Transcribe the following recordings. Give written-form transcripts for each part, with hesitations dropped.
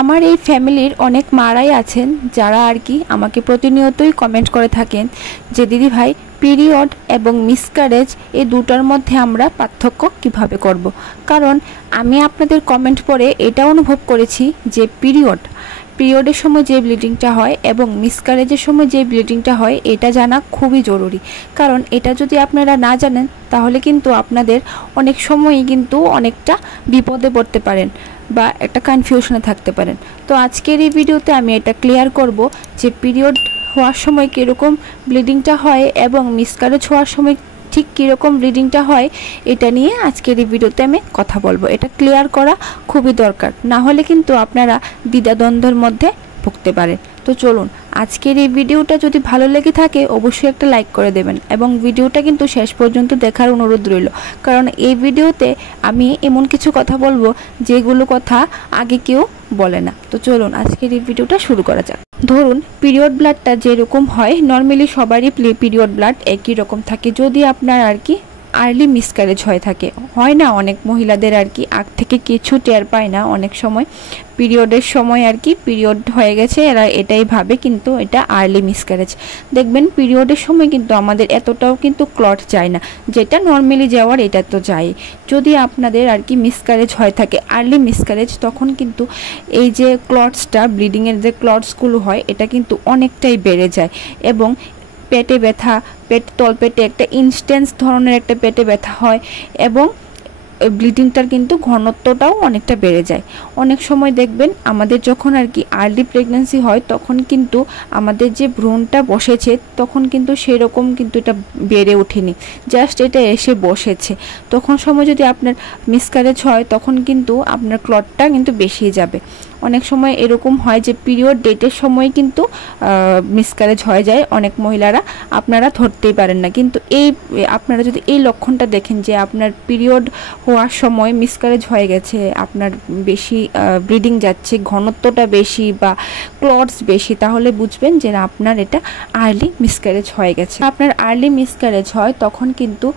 আমার এই ফ্যামিলির অনেক মারাই আছেন যারা আর কি আমাকে প্রতিনিয়তই কমেন্ট করে থাকেন যে দিদি ভাই পিরিয়ড এবং মিসক্যারেজ এই দুটোর মধ্যে আমরা পার্থক্য কিভাবে করব। কারণ আমি আপনাদের কমেন্ট পড়ে এটা অনুভব করেছি যে পিরিয়ডের সময় যে ব্লিডিংটা হয় এবং মিসক্যারেজের সময় যে ব্লিডিংটা হয় এটা জানা খুবই জরুরি। কারণ এটা যদি আপনারা না জানেন তাহলে কিন্তু আপনাদের অনেক সময়ই কিন্তু অনেকটা বিপদে পড়তে পারেন বা একটা কনফিউশনে থাকতে পারেন। তো আজকের এই ভিডিওতে আমি এটা ক্লিয়ার করব যে পিরিয়ড হওয়ার সময় কীরকম ব্লিডিংটা হয় এবং মিসক্যারেজ হওয়ার সময় ঠিক কীরকম ব্লিডিংটা হয় এটা নিয়ে আজকের এই ভিডিওতে আমি কথা বলবো। এটা ক্লিয়ার করা খুবই দরকার, না হলে কিন্তু আপনারা দ্বিধাদ্বন্দ্বের মধ্যে ভুগতে পারেন। তো চলুন, আজকের এই ভিডিওটা যদি ভালো লেগে থাকে অবশ্যই একটা লাইক করে দেবেন এবং ভিডিওটা কিন্তু শেষ পর্যন্ত দেখার অনুরোধ রইল। কারণ এই ভিডিওতে আমি এমন কিছু কথা বলবো যেগুলো কথা আগে কেউ বলে না। তো চলুন আজকের এই ভিডিওটা শুরু করা যাক। ধরুন পিরিয়ড ব্লাডটা যেরকম হয় নর্মালি সবারই পিরিয়ড ব্লাড একই রকম থাকে। যদি আপনার আর কি আর্লি মিসক্যারেজ হয়ে থাকে, হয় না অনেক মহিলাদের আর কি আগ থেকে কিছু টের পায় না, অনেক সময় পিরিয়ডের সময় আর কি পিরিয়ড হয়ে গেছে এরা এটাই ভাবে, কিন্তু এটা আর্লি মিসক্যারেজ। দেখবেন পিরিয়ডের সময় কিন্তু আমাদের এতটাও কিন্তু ক্লট যায় না, যেটা নর্মালি যাওয়ার এটা তো যায়। যদি আপনাদের আর কি মিসক্যারেজ হয়ে থাকে আর্লি মিসক্যারেজ, তখন কিন্তু এই যে ক্লটসটা ব্লিডিংয়ের যে ক্লটসগুলো হয় এটা কিন্তু অনেকটাই বেড়ে যায় এবং পেটে ব্যথা, তলপেটে একটা ইনস্টেন্স ধরনের একটা পেটে ব্যথা হয় এবং ব্লিডিংটার কিন্তু ঘনত্বটাও অনেকটা বেড়ে যায়। অনেক সময় দেখবেন আমাদের যখন আর কি আর্লি প্রেগন্যান্সি হয় তখন কিন্তু আমাদের যে ভ্রূণটা বসেছে তখন কিন্তু সেরকম কিন্তু এটা বেড়ে ওঠেনি, জাস্ট এটা এসে বসেছে। তখন সময় যদি আপনার মিসক্যারেজ হয় তখন কিন্তু আপনার ক্লটটা কিন্তু বেশি যাবে। অনেক সময় এরকম হয় যে পিরিয়ড ডেটের সময় কিন্তু মিসক্যারেজ হয়ে যায় অনেক মহিলারা, আপনারা ধরতেই পারেন না। কিন্তু আপনারা যদি এই লক্ষণটা দেখেন যে আপনার পিরিয়ড হওয়ার সময় মিসক্যারেজ হয়ে গেছে, আপনার বেশি ব্লিডিং যাচ্ছে, ঘনত্বটা বেশি বা ক্লটস বেশি, তাহলে বুঝবেন যে আপনার এটা আর্লি মিসক্যারেজ হয়ে গেছে। আপনার আর্লি মিসক্যারেজ হয় তখন কিন্তু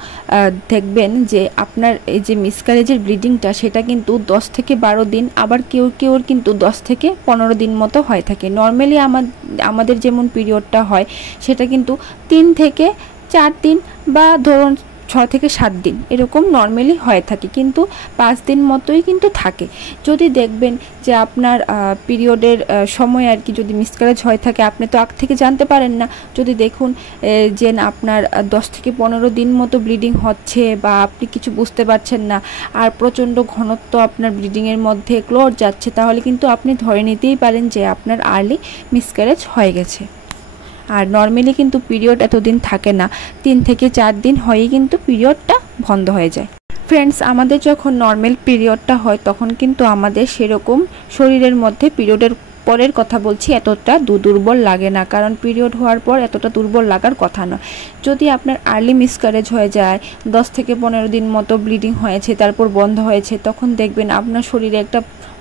দেখবেন যে আপনার এই যে মিসক্যারেজের ব্লিডিংটা সেটা কিন্তু 10 থেকে 12 দিন, আবার কেউ কিন্তু 10 থেকে 15 দিন মতো হয়ে থাকে। নর্মালি আমাদের যেমন পিরিয়ডটা হয় সেটা কিন্তু 3 থেকে 4 দিন বা ধরুন 6 থেকে 7 দিন এরকম নর্মালি হয়ে থাকে, কিন্তু 5 দিন মতোই কিন্তু থাকে। যদি দেখবেন যে আপনার পিরিয়ডের সময় আর কি যদি মিসক্যারেজ হয়ে থাকে, আপনি তো আগ থেকে জানতে পারেন না, যদি দেখুন যে আপনার 10 থেকে 15 দিন মতো ব্লিডিং হচ্ছে বা আপনি কিছু বুঝতে পারছেন না আর প্রচণ্ড ঘনত্ব আপনার ব্লিডিংয়ের মধ্যে ক্লট যাচ্ছে, তাহলে কিন্তু আপনি ধরে নিতেই পারেন যে আপনার আর্লি মিসক্যারেজ হয়ে গেছে। আর নর্মালি কিন্তু পিরিয়ড এতদিন থাকে না, 3 থেকে 4 দিন হয়েই কিন্তু পিরিয়ডটা বন্ধ হয়ে যায়। ফ্রেন্ডস, আমাদের যখন নর্মাল পিরিয়ডটা হয় তখন কিন্তু আমাদের সেরকম শরীরের মধ্যে পিরিয়ডের পরের কথা বলছি এতটা দুর্বল লাগে না, কারণ পিরিয়ড হওয়ার পর এতটা দুর্বল লাগার কথা নয়। যদি আপনার আর্লি মিসক্যারেজ হয়ে যায়, 10 থেকে 15 দিন মতো ব্লিডিং হয়েছে তারপর বন্ধ হয়েছে, তখন দেখবেন আপনার শরীরে একটা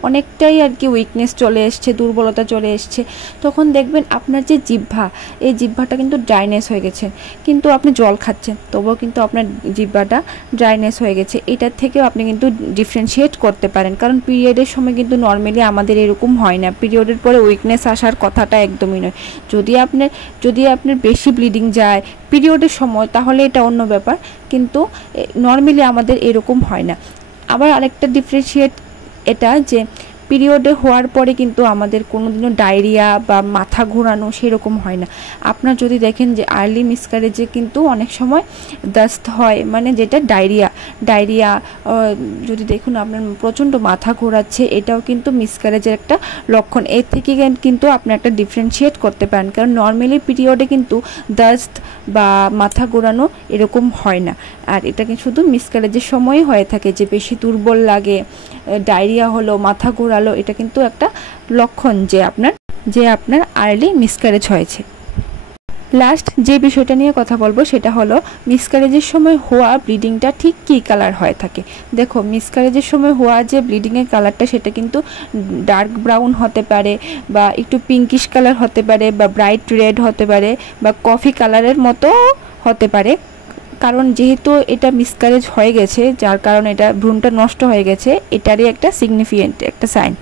অনেকটাই আর কি উইকনেস চলে এসছে, দুর্বলতা চলে এসছে। তখন দেখবেন আপনার যে জিহ্বা, এই জিহ্বাটা কিন্তু ড্রাইনেস হয়ে গেছে, কিন্তু আপনি জল খাচ্ছেন তবুও কিন্তু আপনার জিহ্বাটা ড্রাইনেস হয়ে গেছে। এটার থেকেও আপনি কিন্তু ডিফারেন্সিয়েট করতে পারেন, কারণ পিরিয়ডের সময় কিন্তু নর্মালি আমাদের এরকম হয় না। পিরিয়ডের পরে উইকনেস আসার কথাটা একদমই নয়। যদি আপনার বেশি ব্লিডিং যায় পিরিয়ডের সময় তাহলে এটা অন্য ব্যাপার, কিন্তু নর্মালি আমাদের এরকম হয় না। আবার আরেকটা ডিফারেন্সিয়েট এটা যে পিরিয়ডে হওয়ার পরে কিন্তু আমাদের কোনোদিনও ডায়রিয়া বা মাথা ঘোরানো সেরকম হয় না। আপনার যদি দেখেন যে আর্লি মিসক্যারেজে কিন্তু অনেক সময় দাস্ত হয়, মানে যেটা ডায়রিয়া যদি দেখুন আপনার প্রচণ্ড মাথা ঘোরাচ্ছে, এটাও কিন্তু মিসক্যারেজের একটা লক্ষণ। এর থেকে কিন্তু আপনি একটা ডিফারেন্সিয়েট করতে পারেন, কারণ নর্মালি পিরিয়ডে কিন্তু দাস্ত বা মাথা ঘোরানো এরকম হয় না, আর এটা কিন্তু শুধু মিসক্যারেজের সময়ই হয়ে থাকে যে বেশি দুর্বল লাগে, ডায়রিয়া হলো, মাথা ঘোরালো, এটা কিন্তু একটা লক্ষণ যে আপনার আর্লি মিসক্যারেজ হয়েছে। লাস্ট যে বিষয়টা নিয়ে কথা বলবো সেটা হলো মিসক্যারেজের সময় হওয়া ব্লিডিংটা ঠিক কী কালার হয়ে থাকে। দেখো, মিসক্যারেজের সময় হওয়া যে ব্লিডিংয়ের কালারটা সেটা কিন্তু ডার্ক ব্রাউন হতে পারে বা একটু পিঙ্কিশ কালার হতে পারে বা ব্রাইট রেড হতে পারে বা কফি কালারের মতো হতে পারে কারণ যেহেতু এটা মিসক্যারেজ হয়ে গেছে, যার কারণে এটা ভ্রূণটা নষ্ট হয়ে গেছে, এটারই একটা সিগনিফিকেন্ট একটা সাইন।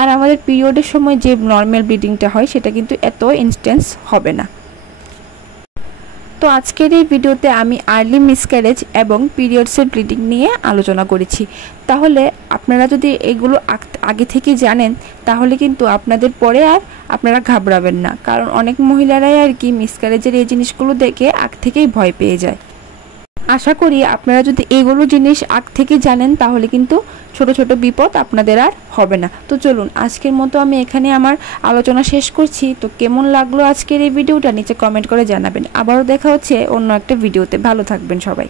আর আমাদের পিরিয়ডের সময় যে নর্মাল ব্লিডিংটা হয় সেটা কিন্তু এত ইনস্টেন্স হবে না। তো আজকের এই ভিডিওতে আমি আর্লি মিসক্যারেজ এবং পিরিয়ডসের ব্লিডিং নিয়ে আলোচনা করেছি। তাহলে আপনারা যদি এগুলো আগে থেকে জানেন তাহলে কিন্তু আপনাদের পরে আর আপনারা ঘাবড়াবেন না, কারণ অনেক মহিলারাই আর কি মিসক্যারেজের এই জিনিসগুলো দেখে আগ থেকেই ভয় পেয়ে যায়। আশা করি আপনারা যদি এগুলো জিনিস আগ থেকে জানেন তাহলে কিন্তু ছোট ছোট বিপদ আপনাদের আর হবে না। তো চলুন আজকের মতো আমি এখানে আমার আলোচনা শেষ করছি। তো কেমন লাগলো আজকের এই ভিডিওটা নিচে কমেন্ট করে জানাবেন। আবারও দেখা হচ্ছে অন্য একটা ভিডিওতে। ভালো থাকবেন সবাই।